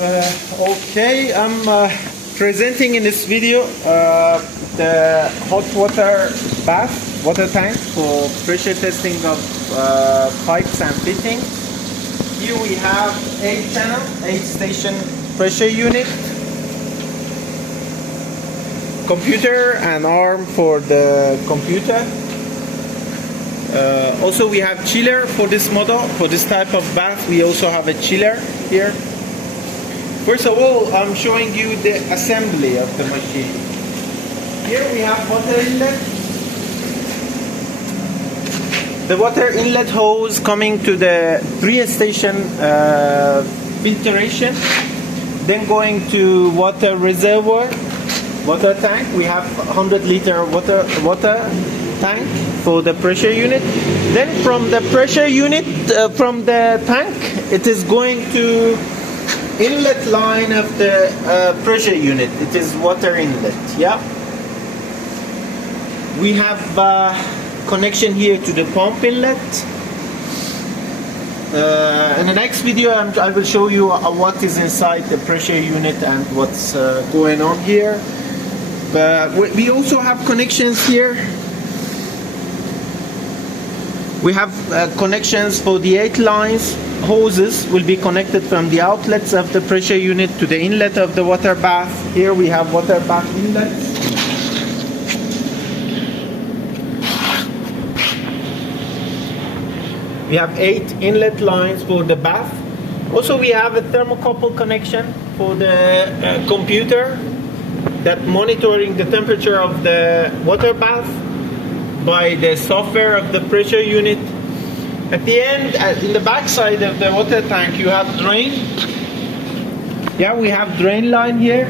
Okay, I'm presenting in this video the hot water bath water tank for pressure testing of pipes and fittings. Here we have 8 channel, 8 station pressure unit, computer and arm for the computer. Also we have chiller for this model. For this type of bath we also have a chiller here. First of all, I'm showing you the assembly of the machine. Here we have water inlet. The water inlet hose coming to the 3-station filtration, then going to water reservoir, water tank. We have 100-liter water tank for the pressure unit. Then from the pressure unit, from the tank, it is going to inlet line of the pressure unit. It is water inlet. Yeah. We have connection here to the pump inlet. In the next video I will show you what is inside the pressure unit and what's going on here. But we also have connections here. We have connections for the 8 lines. Hoses will be connected from the outlets of the pressure unit to the inlet of the water bath. Here we have water bath inlets. We have 8 inlet lines for the bath. Also we have a thermocouple connection for the computer that monitoring the temperature of the water bath by the software of the pressure unit. At the end, in the back side of the water tank, you have drain. Yeah, we have drain line here.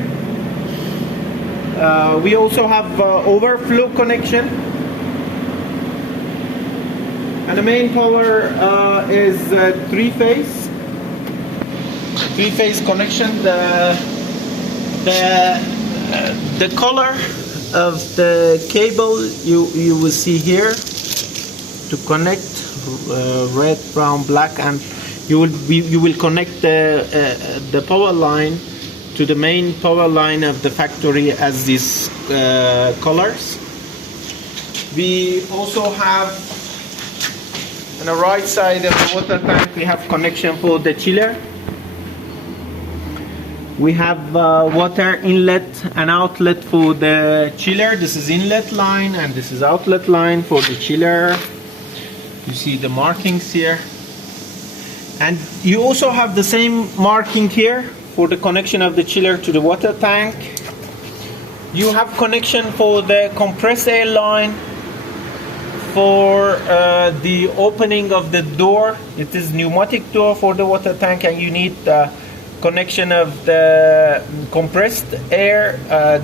We also have overflow connection. And the main power is 3-phase. 3-phase connection. The color of the cable you will see here to connect. Red, brown, black, and you will connect the power line to the main power line of the factory as these colors. We also have on the right side of the water tank we have connection for the chiller. We have water inlet and outlet for the chiller. This is inlet line and this is outlet line for the chiller. You see the markings here, and you also have the same marking here for the connection of the chiller to the water tank. You have connection for the compressed air line for the opening of the door. It is pneumatic door for the water tank, and you need the connection of the compressed air.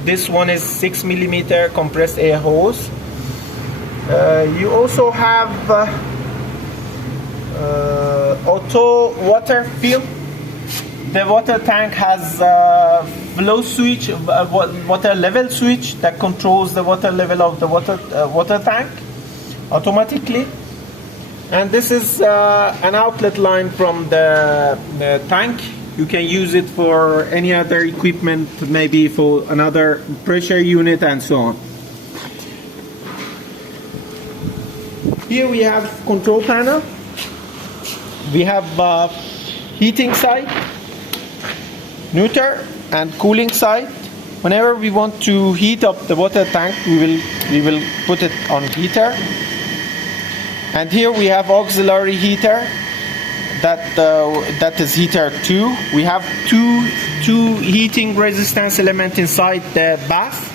This one is 6mm compressed air hose. You also have auto water fill. The water tank has a flow switch, water level switch that controls the water level of the water tank automatically. And this is an outlet line from the tank. You can use it for any other equipment, maybe for another pressure unit and so on. Here we have control panel. We have heating side, neuter, and cooling side. Whenever we want to heat up the water tank, we will put it on heater. And here we have auxiliary heater. That is heater 2. We have two heating resistance element inside the bath.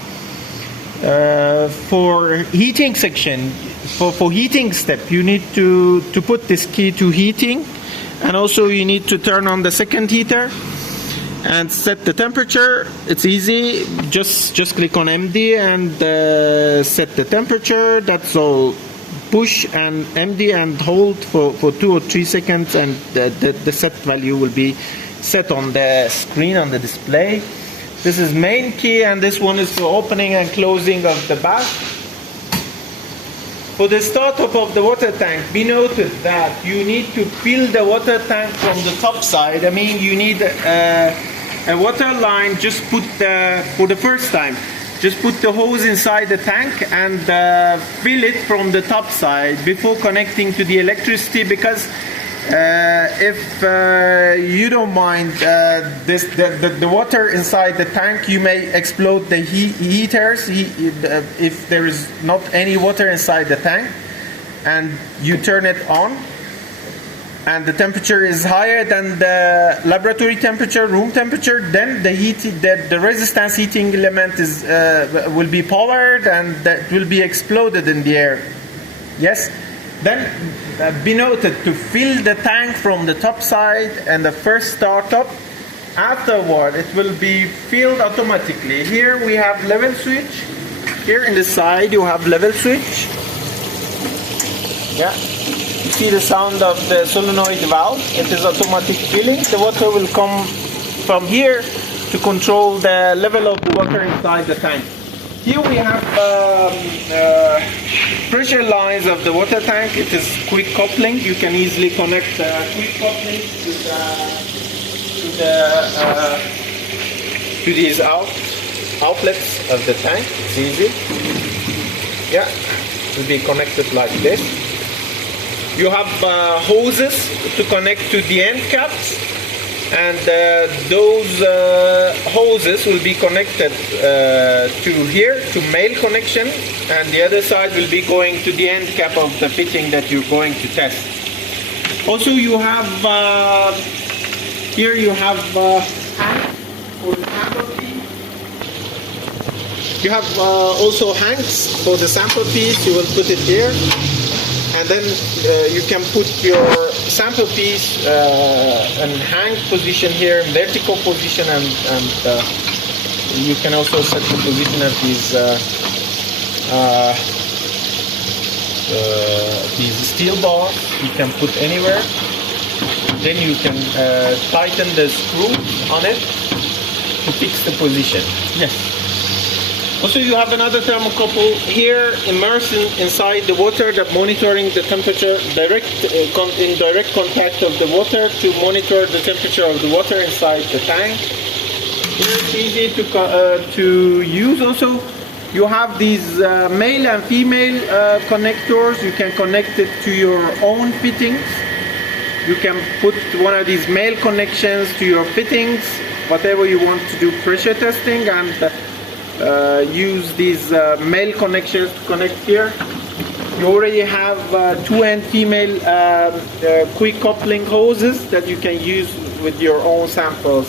For heating section. For heating step, you need to put this key to heating, and also you need to turn on the second heater and set the temperature. It's easy. Just click on MD and set the temperature. That's all. Push and MD and hold for 2 or 3 seconds, and the set value will be set on the screen on the display. This is main key, and this one is for opening and closing of the bath. For the startup of the water tank, be noted that you need to fill the water tank from the top side. I mean, you need a water line, just put for the first time, just put the hose inside the tank and fill it from the top side before connecting to the electricity, because if you don't mind the water inside the tank, you may explode the heaters if there is not any water inside the tank and you turn it on and the temperature is higher than the laboratory temperature, room temperature, then the resistance heating element will be powered and that will be exploded in the air. Yes? Then be noted to fill the tank from the top side and the first startup. Afterward, it will be filled automatically. Here we have level switch. Here in the side you have level switch. Yeah. You see the sound of the solenoid valve. It is automatic filling. The water will come from here to control the level of the water inside the tank. Here we have pressure lines of the water tank. It is quick coupling. You can easily connect quick coupling to these outlets of the tank. It's easy. Yeah, it will be connected like this. You have hoses to connect to the end caps, and those hoses will be connected to here, to male connection, and the other side will be going to the end cap of the fitting that you're going to test. Also you have here you have hanks for the sample piece. You have also hanks for the sample piece. You will put it here. And then you can put your sample piece in hang position here, in vertical position, and you can also set the position of these steel bars. You can put anywhere. Then you can tighten the screw on it to fix the position. Yes. Also, you have another thermocouple here immersed inside the water, that monitoring the temperature in direct contact of the water to monitor the temperature of the water inside the tank. Here it's easy to use. Also, you have these male and female connectors. You can connect it to your own fittings. You can put one of these male connections to your fittings, whatever you want to do pressure testing, and use these male connectors to connect here. You already have two and female quick coupling hoses that you can use with your own samples.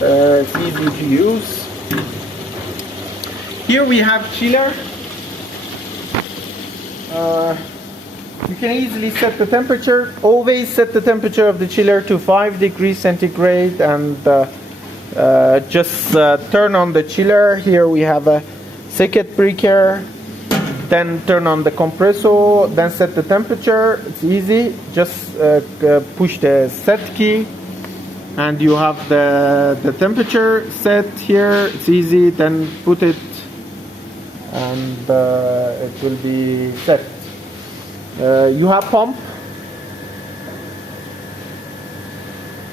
It's easy to use. Here we have chiller. You can easily set the temperature. Always set the temperature of the chiller to 5 degrees centigrade and just turn on the chiller. Here we have a circuit breaker, then turn on the compressor, then set the temperature. It's easy. Just push the set key and you have the temperature set here. It's easy. Then put it and it will be set. You have pump.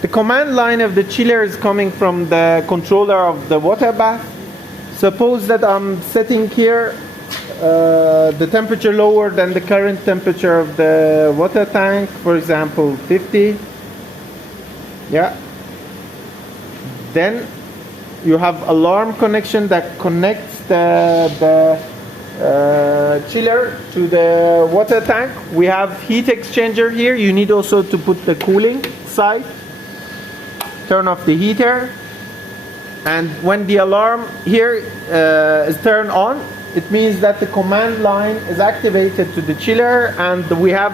The command line of the chiller is coming from the controller of the water bath. Suppose that I'm setting here the temperature lower than the current temperature of the water tank, for example 50. Yeah. Then you have alarm connection that connects the chiller to the water tank. We have heat exchanger here. You need also to put the cooling side. Turn off the heater, and when the alarm here is turned on, it means that the command line is activated to the chiller, and we have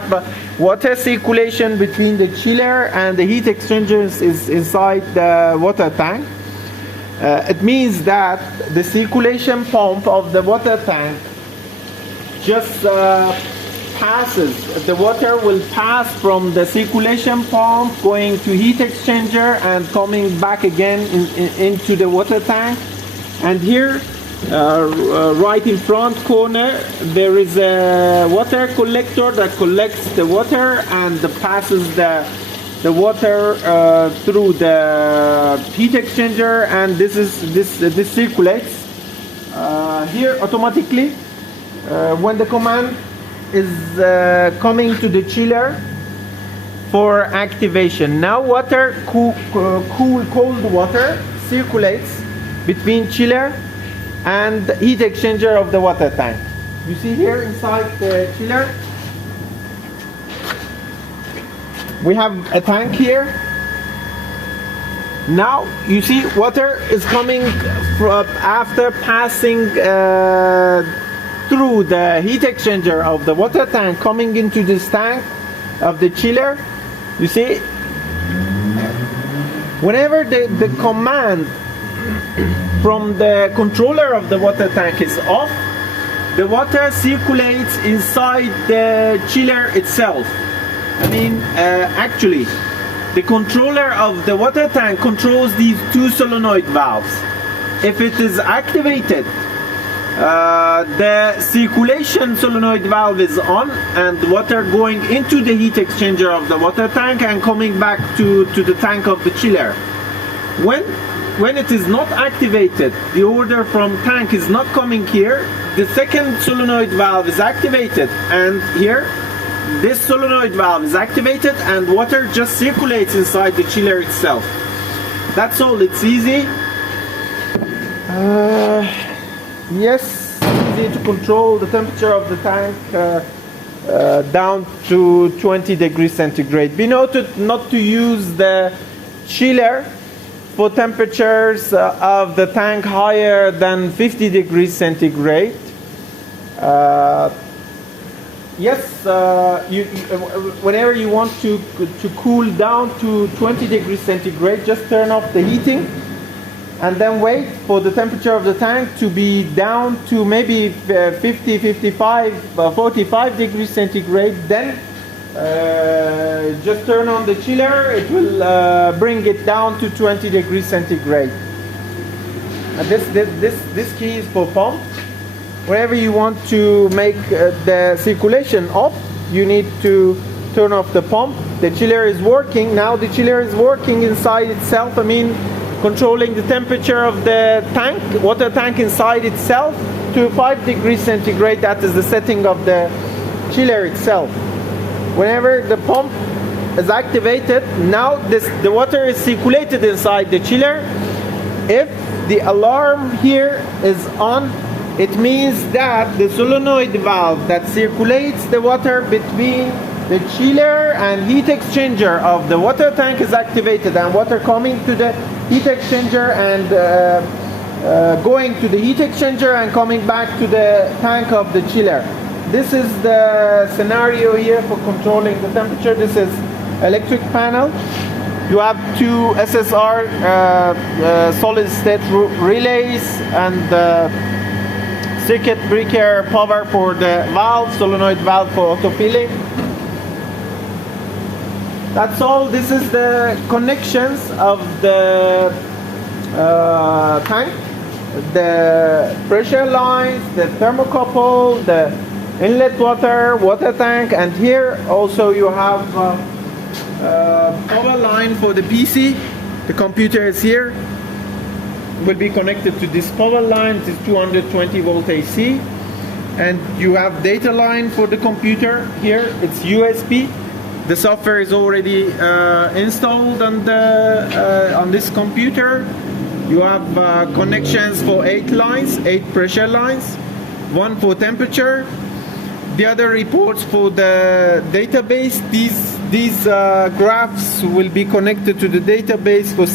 water circulation between the chiller and the heat exchangers is inside the water tank. It means that the circulation pump of the water tank just passes. The water will pass from the circulation pump going to heat exchanger and coming back again into the water tank. And here right in front corner there is a water collector that collects the water and passes the the water through the heat exchanger, and this circulates here automatically when the command is coming to the chiller for activation. Now water, cold water circulates between chiller and the heat exchanger of the water tank. You see here inside the chiller, we have a tank here. Now you see water is coming from after passing through the heat exchanger of the water tank, coming into this tank of the chiller. You see, whenever the command from the controller of the water tank is off, the water circulates inside the chiller itself. I mean, actually, the controller of the water tank controls these two solenoid valves. If it is activated, the circulation solenoid valve is on, and water going into the heat exchanger of the water tank and coming back to the tank of the chiller. When it is not activated, the order from tank is not coming here, the second solenoid valve is activated, and here this solenoid valve is activated and water just circulates inside the chiller itself. That's all. It's easy. Yes, easy to control the temperature of the tank down to 20 degrees centigrade. Be noted not to use the chiller for temperatures of the tank higher than 50 degrees centigrade. Yes, whenever you want to cool down to 20 degrees centigrade, just turn off the heating and then wait for the temperature of the tank to be down to maybe 50, 55, 45 degrees centigrade. Then just turn on the chiller. It will bring it down to 20 degrees centigrade. And this key is for pump. Whenever you want to make the circulation off, you need to turn off the pump. The chiller is working. Now the chiller is working inside itself. I mean, controlling the temperature of the tank, water tank inside itself to 5 degrees centigrade. That is the setting of the chiller itself. Whenever the pump is activated, now the water is circulated inside the chiller. If the alarm here is on, it means that the solenoid valve that circulates the water between the chiller and heat exchanger of the water tank is activated, and water coming to the heat exchanger and going to the heat exchanger and coming back to the tank of the chiller. This is the scenario here for controlling the temperature. This is electric panel. You have two SSR solid state relays and circuit breaker power for the valve, solenoid valve for autofilling. That's all. This is the connections of the tank, the pressure lines, the thermocouple, the inlet water tank, and here also you have power line for the PC. The computer is here. Will be connected to this power line. It is 220 volt AC, and you have data line for the computer here. It's USB. The software is already installed on this computer. You have connections for 8 lines, 8 pressure lines, 1 for temperature. The other reports for the database. These graphs will be connected to the database for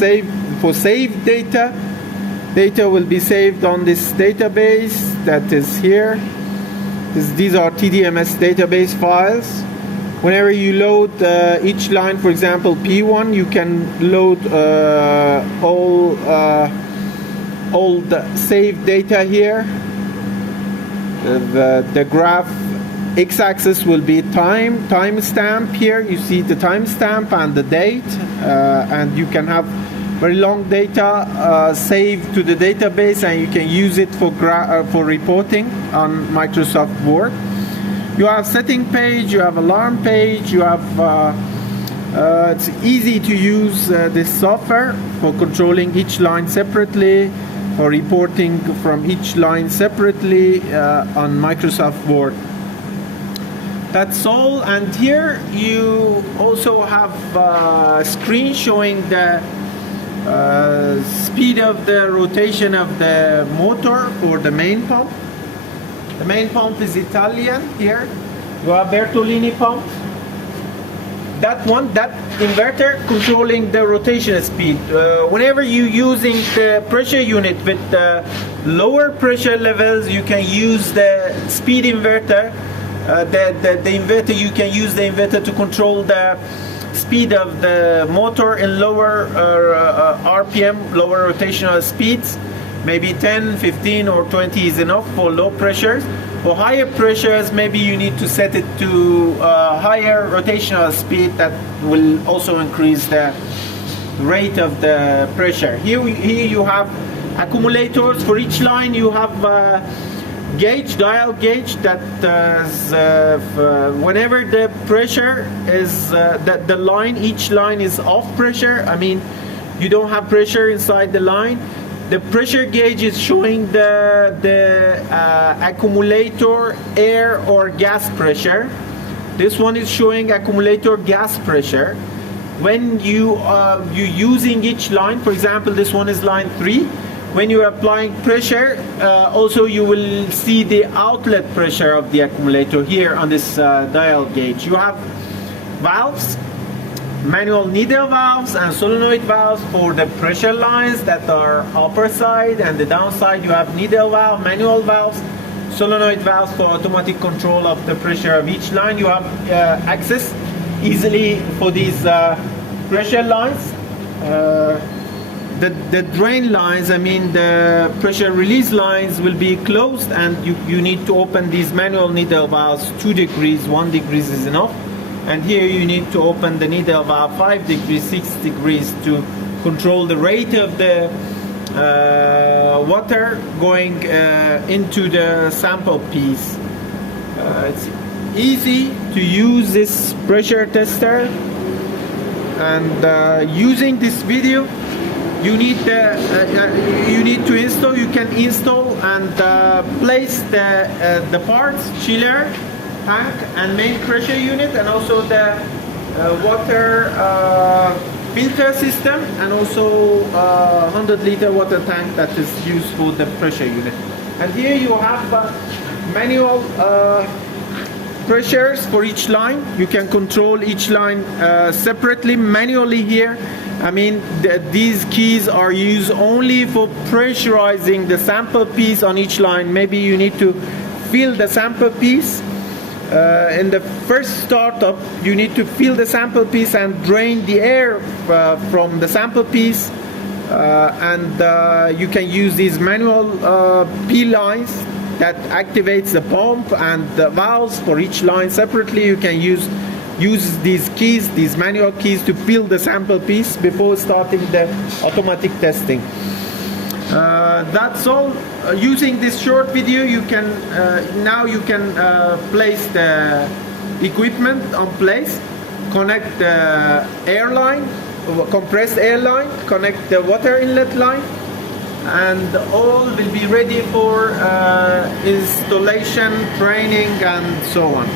saved data. Data will be saved on this database that is here. These are TDMS database files. Whenever you load each line, for example P1, you can load all the saved data here. The graph x-axis will be timestamp. Here you see the timestamp and the date, and you can have very long data saved to the database, and you can use it for reporting on Microsoft Word. You have setting page, you have alarm page, you have It's easy to use this software for controlling each line separately, for reporting from each line separately on Microsoft Word. That's all, and here you also have a screen showing the speed of the rotation of the motor for the main pump. The main pump is Italian here. You have Bertolini pump. That inverter controlling the rotation speed. Whenever you're using the pressure unit with lower pressure levels, you can use the speed inverter. The inverter, you can use the inverter to control the speed of the motor in lower RPM, lower rotational speeds. Maybe 10, 15 or 20 is enough for low pressures. For higher pressures, maybe you need to set it to higher rotational speed. That will also increase the rate of the pressure. Here you have accumulators. For each line you have gauge, dial gauge, that whenever the pressure is the line, each line is off pressure, I mean you don't have pressure inside the line, the pressure gauge is showing the accumulator air or gas pressure. This one is showing accumulator gas pressure. When you're using each line, for example this one is line 3, when you're applying pressure, also you will see the outlet pressure of the accumulator here on this dial gauge. You have valves, manual needle valves and solenoid valves for the pressure lines that are upper side, and the downside you have needle valve, manual valves, solenoid valves for automatic control of the pressure of each line. You have access easily for these pressure lines. The drain lines, I mean the pressure release lines, will be closed, and you need to open these manual needle valves 2 degrees, 1 degree is enough. And here you need to open the needle valve 5 degrees, 6 degrees to control the rate of the water going into the sample piece. It's easy to use this pressure tester, and using this video you need to install. You can install and place the parts, chiller, tank and main pressure unit, and also the water filter system, and also 100-liter water tank that is used for the pressure unit. And here you have manual pressures for each line. You can control each line separately manually here. I mean these keys are used only for pressurizing the sample piece on each line. Maybe you need to fill the sample piece. In the first startup you need to fill the sample piece and drain the air from the sample piece, and you can use these manual P lines that activates the pump and the valves for each line separately. You can use these keys, these manual keys, to fill the sample piece before starting the automatic testing. That's all. Using this short video you can now you can place the equipment on place, connect the air line, compressed air line, connect the water inlet line, and all will be ready for installation, training and so on.